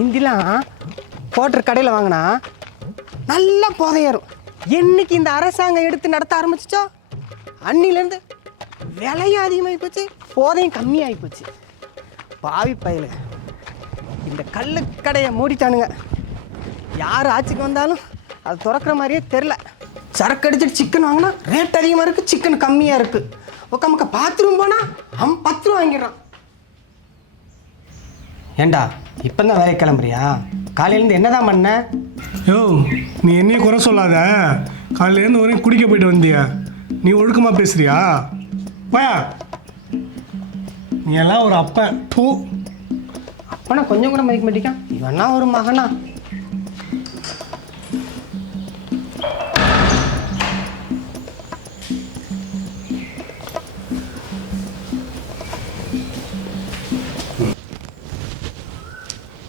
இந்திலாம் quarter கடையில் வாங்கினா நல்லா புதையேறும். என்னைக்கு இந்த அரசாங்கம் எடுத்து நடத்த ஆரம்பிச்சிச்சோ அன்னிலேருந்து விலையும் அதிகமாகி போச்சு, போதையும் கம்மியாகி போச்சு. பாவி பயலு இந்த கல்லு கடையை மூடிட்டானுங்க. யார் ஆட்சிக்கு வந்தாலும் அது திறக்கிற மாதிரியே தெரில. சரக்கு அடிச்சுட்டு சிக்கன் வாங்கினா ரேட் அதிகமாக இருக்குது, சிக்கன் கம்மியாக இருக்குது. உட்காமக்க பாத்ரூம் போனால் அவன் 10 ரூபா வாங்கிடுறான். ஏண்டா இப்போ தான் வேலைக்கு கிளம்புறியா? காலையிலேருந்து என்ன தான் பண்ண? யோ, நீ என்னையும் குறை சொல்லாத. காலையிலேருந்து வரையும் குடிக்க போயிட்டு வந்தியா? நீ ஒழுக்கமாக பேசுறியா? வாயா, நீ எல்லாம் ஒரு அப்பன். பூ அப்பனா கொஞ்சம் கூட மதிக்க மாட்டேங்கான். இவனா ஒரு மகனா?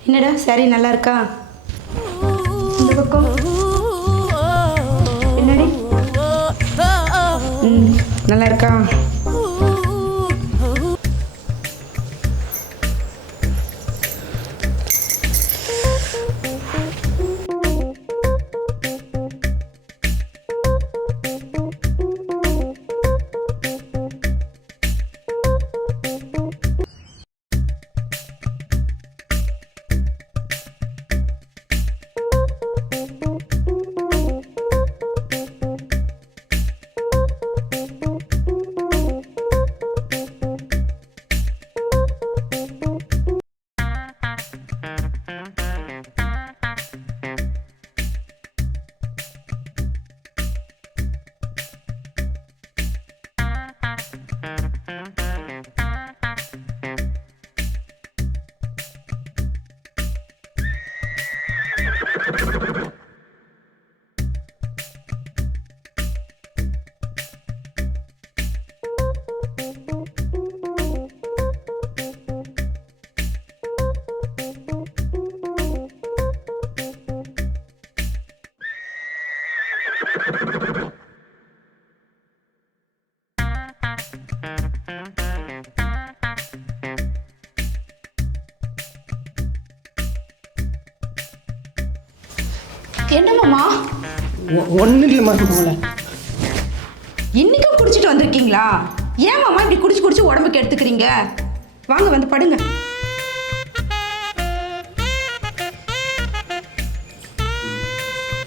என்னடா சரி நல்லா இருக்கா? இந்த பக்கம் என்னடி நல்லா இருக்கா? என்ன மாமா? ஒன்றும் இல்லை மருமகளே. இன்னைக்கும் குடிச்சிட்டு வந்திருக்கீங்களா? ஏன் மாமா இப்படி குடிச்சு குடிச்சு உடம்புக்கு எடுத்துக்கிறீங்க? வாங்க வந்து படுங்க.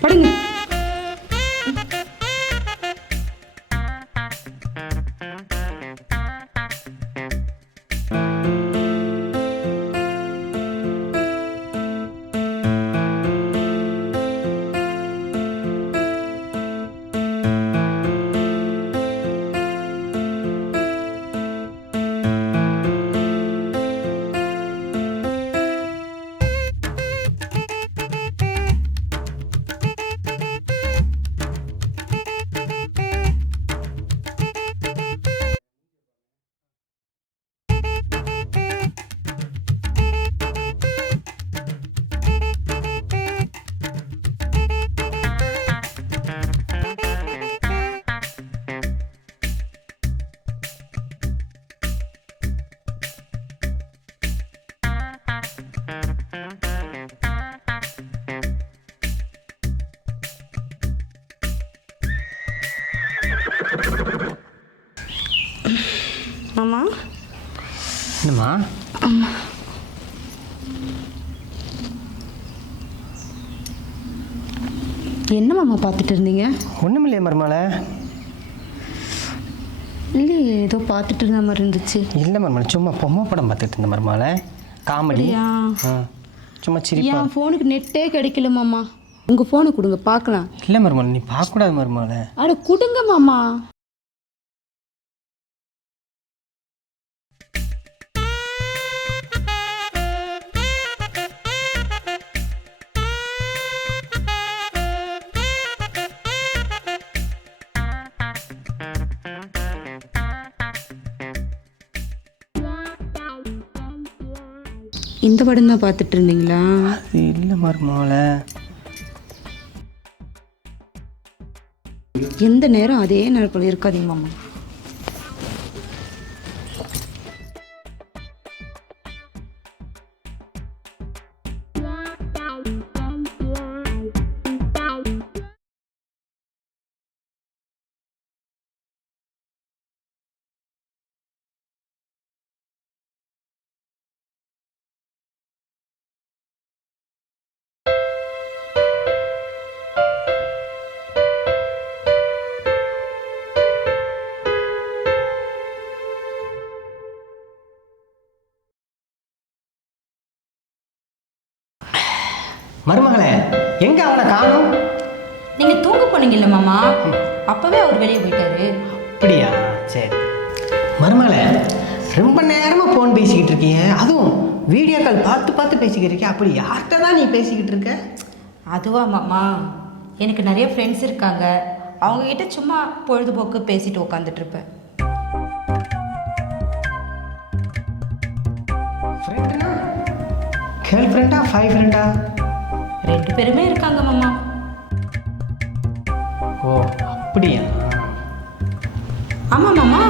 படுங்க. மாமா என்னம்மா? என்ன மாமா பார்த்துட்டு இருந்தீங்க? ஒன்றும் இல்லையே மருமகளே. இல்லையே, ஏதோ பார்த்துட்டு இருந்த மாதிரி இருந்துச்சு. இல்லை மருமகளே, சும்மா பொம்மை படம் பார்த்துட்டு இருந்த மருமகளே. காமெடி. சும்மா சிரிப்பா. என் ஃபோனுக்கு நெட்டே கிடைக்கல மாமா. உங்கள் ஃபோனை கொடுங்க பார்க்கலாம். இல்லை மருமகளே, நீ பார்க்கக்கூடாது மருமகளே. அட கொடுங்க மாமா. இந்த படம் தான் பார்த்துட்டு இருந்தீங்களா? அது இல்லை மருமகளே. எந்த நேரம் அதே நேரத்தில் இருக்காதீங்க மாமா. மருமகளே எங்கே அவனை காணும்? நீங்கள் தூங்க போனீங்கல்ல மாமா, அப்போவே அவர் வெளியே போயிட்டாரு. அப்படியா? சரி. மருமகளே ரொம்ப நேரமாக ஃபோன் பேசிக்கிட்டு இருக்கீங்க, அதுவும் வீடியோ கால் பார்த்து பார்த்து பேசிக்கிட்டு இருக்கேன். அப்படி யார்கிட்ட தான் நீ பேசிக்கிட்டு இருக்க? அதுவா மாமா, எனக்கு நிறைய ஃப்ரெண்ட்ஸ் இருக்காங்க, அவங்கக்கிட்ட சும்மா பொழுதுபோக்கு பேசிட்டு உட்காந்துட்டு இருப்பேன். ஃப்ரெண்டுனா கேர்ள் ஃப்ரெண்டா பாய் ஃப்ரெண்டா? 2 பேருமே இருக்காங்க மாமா. ஓ அப்படியா? ஆமாம் மாமா,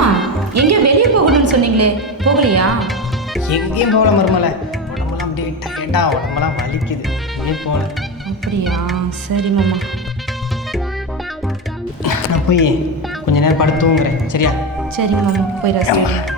எங்கேயோ வெளியே போகணும்னு சொன்னீங்களே, போகலையா? எங்கேயும் போகல மருமலை, உடம்பெல்லாம் அப்படியே டயர்டா, உடம்பெல்லாம் வலிக்குது, எங்கேயும் போகல. அப்படியா? சரி மாமா. நான் போய் கொஞ்ச நேரம் படுத்து தூங்குறேன், சரியா? சரி மாமா, போய் ரெஸ்ட்.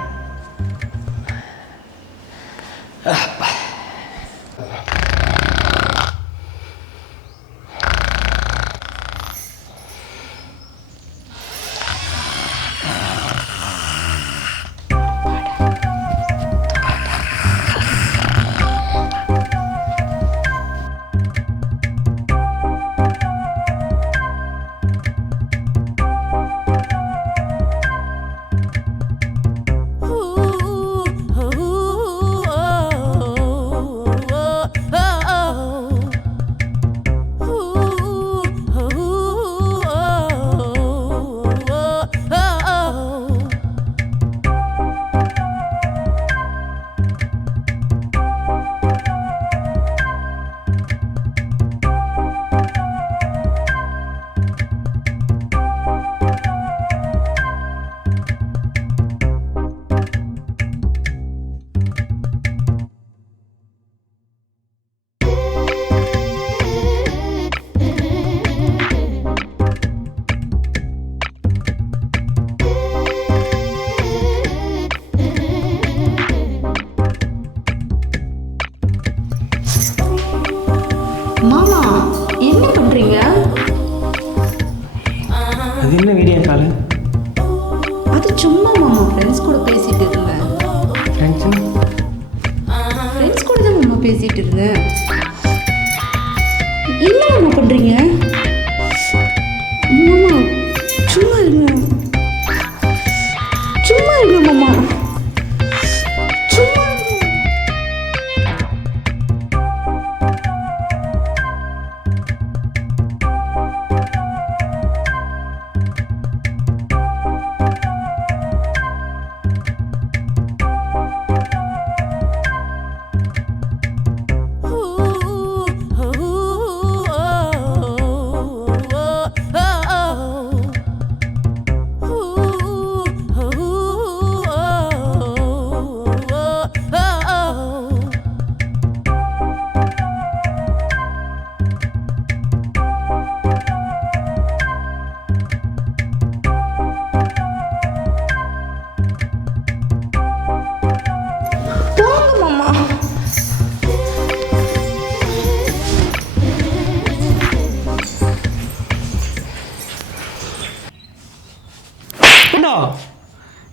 மாமா என்ன பண்றீங்க? அது என்ன வீடியோ கால்? அது சும்மா மாமா, ஃப்ரெண்ட்ஸ் கூட பேசிட்டு இருந்தேன். ஃப்ரெண்ட்ஸ் கூட தான் மாமா பேசிட்டு இருந்தேன். என்ன மாமா பண்றீங்க? மாமா சும்மா இருங்க, சும்மா இருங்க மாமா, சும்மா இருங்க.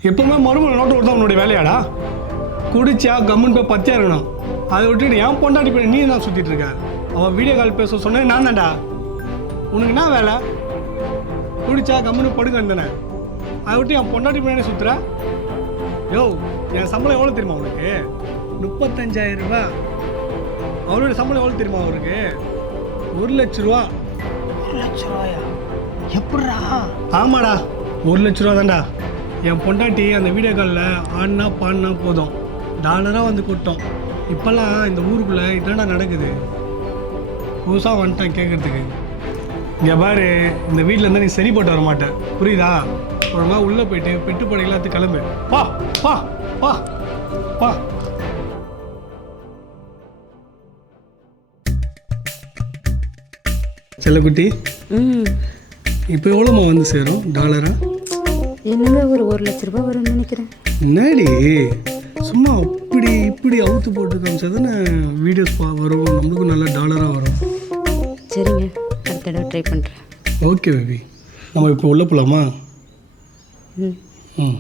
எப்பவுமே மறுமலை நோட்டு கொடுத்தா உன்னுடைய வேலையாடா? குடிச்சா கம்முன்னு போய் பத்தியா இருக்கணும். அதை விட்டுட்டு ஏன் பொண்டாட்டி போய் நீ தான் சுற்றிட்டு இருக்க. அவள் வீடியோ கால் பேச சொன்னேன் நான் தான்டா. உனக்கு என்ன வேலை? குடிச்சா கம்முன்னு படுங்க தானே, அதை விட்டு என் பொண்டாட்டி போய் சுற்றுற. யோ, என் சம்பளம் எவ்வளோ தெரியுமா உனக்கு? 35,000 ரூபா. அவருடைய சம்பளம் எவ்வளோ தெரியுமா அவருக்கு? 1,00,000 ரூபா. 1,00,000 ரூபாயா? எப்படா? ஆமாடா, 1,00,000 ரூபா தான்டா. என் பொண்டாட்டி அந்த வீடியோ காலில் ஆடினா பாடினா போதும் டாலராக வந்து கூட்டம். இப்போல்லாம் இந்த ஊருக்குள்ளே இதெல்லாம் நடக்குது. புதுசாக வந்துட்டேன் கேட்குறதுக்கு. இங்கே பாரு, இந்த வீட்டில் இருந்தால் நீ சரிப்பட்டு வர மாட்டேன், புரியுதா? ஒழுங்கா உள்ளே போயிட்டு பெட்டுப்படை எல்லாத்துக்கும் கிளம்பு. பா பா பா பா. செல்லக்குட்டி, இப்போ எவ்வளோமா வந்து சேரும் டாலரா? என்னங்க ஒரு 1,00,000 ரூபாய் வரும்னு நினைக்கிறேன். என்னடி சும்மா அப்படி இப்படி அவுத்து போட்டு காமிச்சாதானே வீடியோஸ் வரும், நம்மளுக்கும் நல்ல டாலராக வரும். சரிங்க, அடுத்த தடவை ட்ரை பண்ணுறேன். ஓகே பேபி, நம்ம இப்போ உள்ள போகலாமா? ம்.